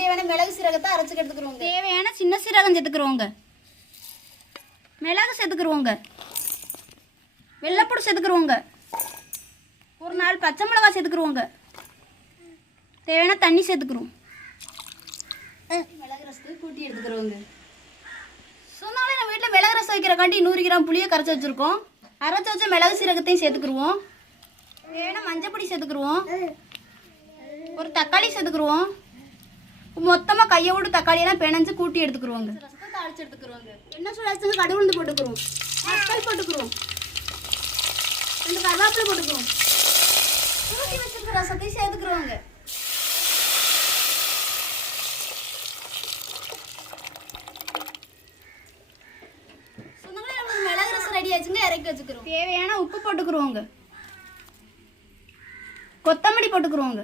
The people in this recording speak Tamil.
தேவையான மிளகு சீரகத்தை அரைச்சு எடுத்துக்கிறோங்க. தேவையான சின்ன சீரகம் சேர்த்துக்கிறோங்க. மிளகு சேர்த்துக்கிறோங்க. வெள்ளைப்பூடு சேர்த்துக்கிறோங்க. ஒரு 4 பச்சை மிளகாய் சேர்த்துக்கிறோங்க. தேவையான தண்ணி சேர்த்துக்கிறோம். மிளகு ரசத்துக்கு கூட்டி எடுத்துக்கிறோங்க. சொன்னாலே நம்ம வீட்டில் மிளகு ரசம் வைக்கிறக்காண்டி 100 கிராம் புளியை கரைச்சி வச்சுருக்கோம். அரைச்சி வச்ச மிளகு சீரகத்தையும் சேர்த்துக்குருவோம். தேவையான மஞ்சப்பொடி சேர்த்துக்குருவோம். ஒரு தக்காளி சேர்த்துக்குருவோம். மொத்தமாக கையை விட்டு தக்காளியெல்லாம் பிணைஞ்சு கூட்டி எடுத்துக்குருவோங்க. ரசத்தை தாளிச்சு எடுத்துக்கிறோங்க. என்ன சொல்ல கடுகு உளுந்து போட்டுக்கிறோம். தக்காளி போட்டுக்கிறோம். 2 கருவேப்பிலை போட்டுக்கிறோம். கூட்டி வச்சிருக்க ரசத்தையும் சேர்த்துக்கிறோங்க. மிளகு ரசம் ரெடி ஆச்சுங்க. இறக்கி வச்சுக்கிறோம். தேவையான உப்பு போட்டுக்கிறோங்க. கொத்தமல்லி போட்டுக்கிறோங்க.